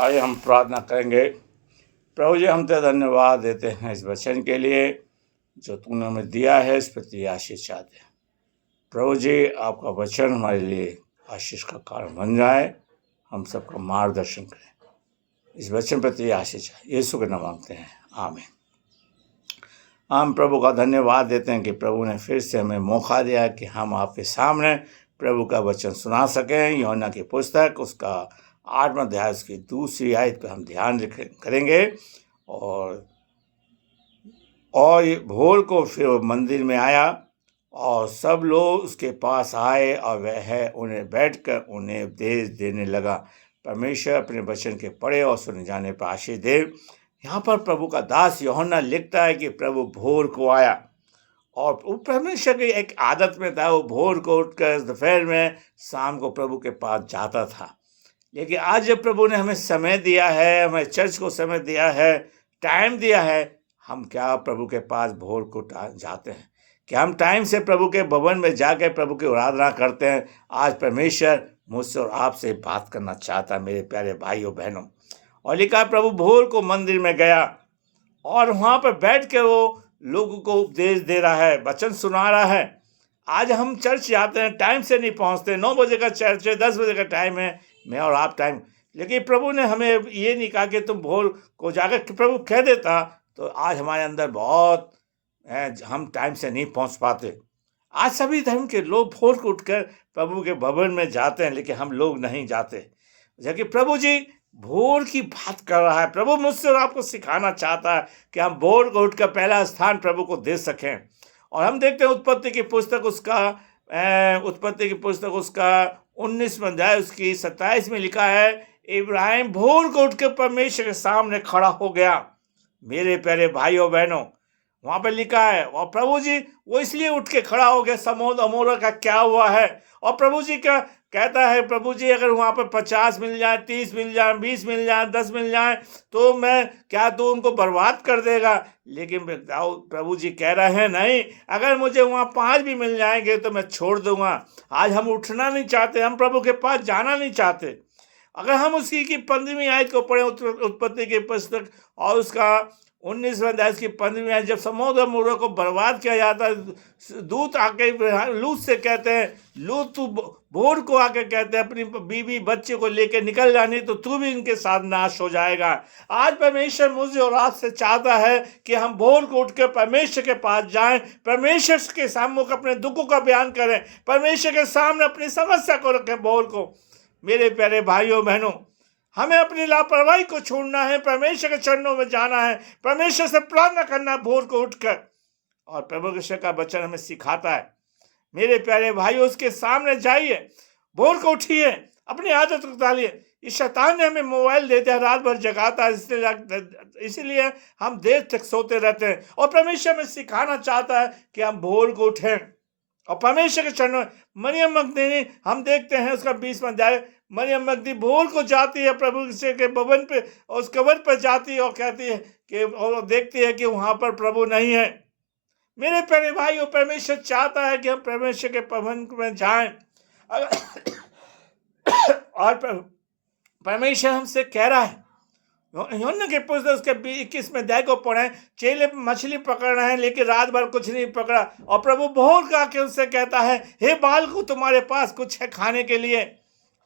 आइए हम प्रार्थना करेंगे। प्रभु जी, हम तेरा धन्यवाद देते हैं इस वचन के लिए जो तूने हमें दिया है, इस प्रति आशीष चाहते हैं। प्रभु जी, आपका वचन हमारे लिए आशीष का कारण बन जाए, हम सबका मार्गदर्शन करें। इस वचन प्रति आशीष चाहे यीशु के नाम मांगते हैं, आमीन। हम प्रभु का धन्यवाद देते हैं कि प्रभु ने फिर से हमें मौका दिया कि हम आपके सामने प्रभु का वचन सुना सकें। यूहन्ना की पुस्तक उसका 8वां अध्याय उसकी 2री आयत पर हम ध्यान करेंगे। और ये भोर को फिर वो मंदिर में आया और सब लोग उसके पास आए और वह उन्हें बैठकर उन्हें उपदेश देने लगा। परमेश्वर अपने वचन के पढ़े और सुने जाने पर आशीष दे। यहाँ पर प्रभु का दास यूहन्ना लिखता है कि प्रभु भोर को आया और वो परमेश्वर की एक आदत में था, वो भोर को उठकर दोपहर में शाम को प्रभु के पास जाता था। लेकिन आज जब प्रभु ने हमें समय दिया है, हमें चर्च को समय दिया है, टाइम दिया है, हम क्या प्रभु के पास भोर को जाते हैं? क्या हम टाइम से प्रभु के भवन में जाकर प्रभु की आराधना करते हैं? आज परमेश्वर मुझसे और आपसे बात करना चाहता है मेरे प्यारे भाइयों बहनों। और लिखा प्रभु भोर को मंदिर में गया और वहाँ पर बैठ के वो लोगों को उपदेश दे रहा है, वचन सुना रहा है। आज हम चर्च जाते हैं, टाइम से नहीं पहुँचते। 9 बजे का चर्च है, 10 बजे का टाइम है, मैं और आप टाइम। लेकिन प्रभु ने हमें ये नहीं कहा कि तुम भोर को जाकर, प्रभु कह देता तो आज हमारे अंदर बहुत हम टाइम से नहीं पहुँच पाते। आज सभी धर्म के लोग भोर को उठकर प्रभु के भवन में जाते हैं, लेकिन हम लोग नहीं जाते। जबकि प्रभु जी भोर की बात कर रहा है। प्रभु मुझसे और आपको सिखाना चाहता है कि हम भोर को उठकर पहला स्थान प्रभु को दे सकें। और हम देखते हैं उत्पत्ति की पुस्तक उसका 19वां अध्याय उसकी 27 में लिखा है, इब्राहिम भोर को उठकर परमेश्वर के सामने खड़ा हो गया। मेरे प्यारे भाइयों बहनों, वहाँ पर लिखा है, और प्रभु जी वो इसलिए उठ के खड़ा हो गया, समोद अमोरा का क्या हुआ है। और प्रभु जी क्या कहता है, प्रभु जी अगर वहाँ पर 50 मिल जाए, 30 मिल जाए, 20 मिल जाए, 10 मिल जाए, तो मैं क्या तो उनको बर्बाद कर देगा। लेकिन प्रभु जी कह रहे हैं नहीं, अगर मुझे वहाँ 5 भी मिल जाएंगे तो मैं छोड़ दूंगा। आज हम उठना नहीं चाहते, हम प्रभु के पास जाना नहीं चाहते। अगर हम उसकी की 15वीं आयत को पढ़े उत्पत्ति की पुस्तक और उसका 19वां अध्याय की 15वीं आयत, जब समुद्र मूरों को बर्बाद किया जाता है, दूत आके लूत से कहते हैं, लूत तू भोर को आके कहते हैं अपनी बीवी बच्चे को लेकर निकल जानी, तो तू भी इनके साथ नाश हो जाएगा। आज परमेश्वर मुझे और आपसे चाहता है कि हम भोर को उठकर परमेश्वर के पास जाएं, परमेश्वर के सामने अपने दुखों का बयान करें, परमेश्वर के सामने अपनी समस्या को रखें भोर को। मेरे प्यारे भाइयों बहनों, हमें अपनी लापरवाही को छोड़ना है, परमेश्वर के चरणों में जाना है, परमेश्वर से प्रार्थना करना है भोर को उठकर। और परमेश्वर का वचन हमें सिखाता है। मेरे प्यारे भाइयों, उसके सामने जाइए, भोर को उठिए, अपनी आदत को डालिए। इस शैतान ने हमें मोबाइल दे दिया, रात भर जगाता है, इसीलिए हम देर तक सोते रहते हैं। और परमेश्वर में सिखाना चाहता है कि हम भोर को उठें और परमेश्वर के चरणों। मरियम मगदलीनी हम देखते हैं उसका 20वां अध्याय, मरियम मगदली भोर को जाती है प्रभु के भवन पे, और उस कबर पर जाती है और कहती है कि, और देखती है कि वहाँ पर प्रभु नहीं है। मेरे प्यारे भाइयों, परमेश्वर चाहता है कि हम परमेश्वर के भवन में जाएं। और परमेश्वर हमसे कह रहा है, यूहन्ना के पुस्तक उसके 21वें अध्याय को पढ़ें, चेले मछली पकड़ रहे हैं लेकिन रात भर कुछ नहीं पकड़ा, और प्रभु भोर का के उससे कहता है, हे बालकों, तुम्हारे पास कुछ है खाने के लिए।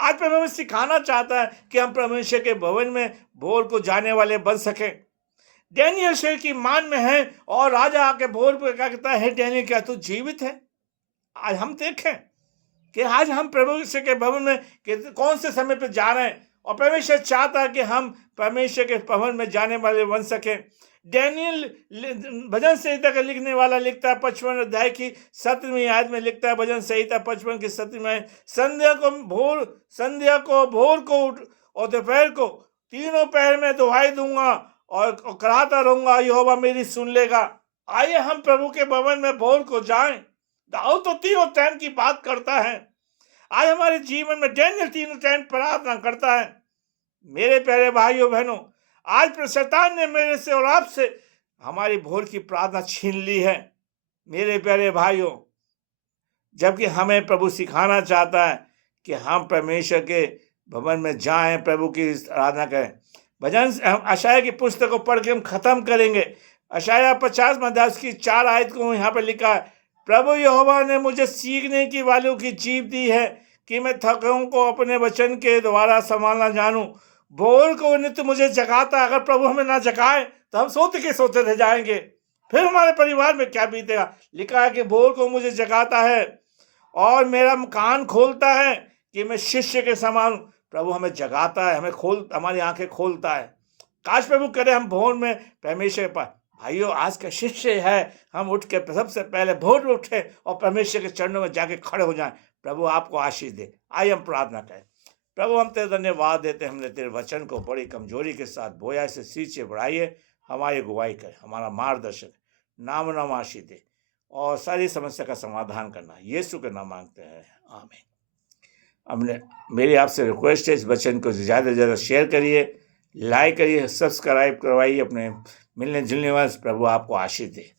आज परमेश्वर सिखाना चाहता है कि हम परमेश्वर के भवन में भोर को जाने वाले बन सकें। डैनियल शेर की मान में है और राजा आके भोर पर क्या कहता है, हे डैनियल, क्या तू जीवित है? आज हम देखें कि आज हम परमेश्वर के भवन में कौन से समय पर जा रहे हैं, और परमेश्वर चाहता है कि हम परमेश्वर के भवन में जाने वाले बन सकें। डैनियल भजन संहिता का लिखने वाला लिखता है, 55 अध्याय की 7वीं आयत में लिखता है, भजन संहिता 55 की 7वीं आयत, संध्या को भोर को और दोपहर को तीनों पहर में दुहाई दूंगा और कराता रहूंगा, यहोवा मेरी सुन लेगा। आइए हम प्रभु के भवन में भोर को जाएं। दाऊद तो तीनों टाइम की बात करता है। आज हमारे जीवन में डैनियल तीनों टाइम प्रार्थना करता है। मेरे प्यारे भाइयों बहनों, आज शैतान ने मेरे से और आपसे हमारी भोर की प्रार्थना छीन ली है। मेरे प्यारे भाइयों, जबकि हमें प्रभु सिखाना चाहता है कि हम परमेश्वर के भवन में जाएं, प्रभु की आराधना करें। भजन हम अशाया की पुस्तक को पढ़ के हम खत्म करेंगे। अशाया 50 अध्याय की 4 आयत को यहाँ पर लिखा है, प्रभु यहोवा ने मुझे सीखने की वालों की जीभ दी है कि मैं थकों को अपने वचन के द्वारा संभालना जानूं। भोर को नित्य मुझे जगाता है। अगर प्रभु हमें ना जगाए तो हम सोते के सोते रह जाएंगे, फिर हमारे परिवार में क्या बीतेगा। लिखा है कि भोर को मुझे जगाता है और मेरा कान खोलता है कि मैं शिष्य के समान। प्रभु हमें जगाता है, हमारी आंखें खोलता है। काश प्रभु करे हम भोर में परमेश्वर पर। भाइयों, आज का शिष्य है हम उठ के सबसे पहले भोर में उठे और परमेश्वर के चरणों में जाके खड़े हो जाएं। प्रभु आपको आशीष दे। आइए हम प्रार्थना करें। प्रभु, हम तेरे धन्यवाद देते हैं, हमने तेरे वचन को बड़ी कमजोरी के साथ बोया, से सींचे बढ़ाइए, हमारी अगुवाई करे, हमारा मार्गदर्शन, नाम आशीष दे और सारी समस्या का समाधान करना। यीशु के नाम मांगते हैं, आमीन। मेरी आपसे रिक्वेस्ट है, इस वचन को ज़्यादा से ज़्यादा शेयर करिए, लाइक करिए, सब्सक्राइब करवाइए अपने मिलने जुलने वाले। प्रभु आपको आशीष दे।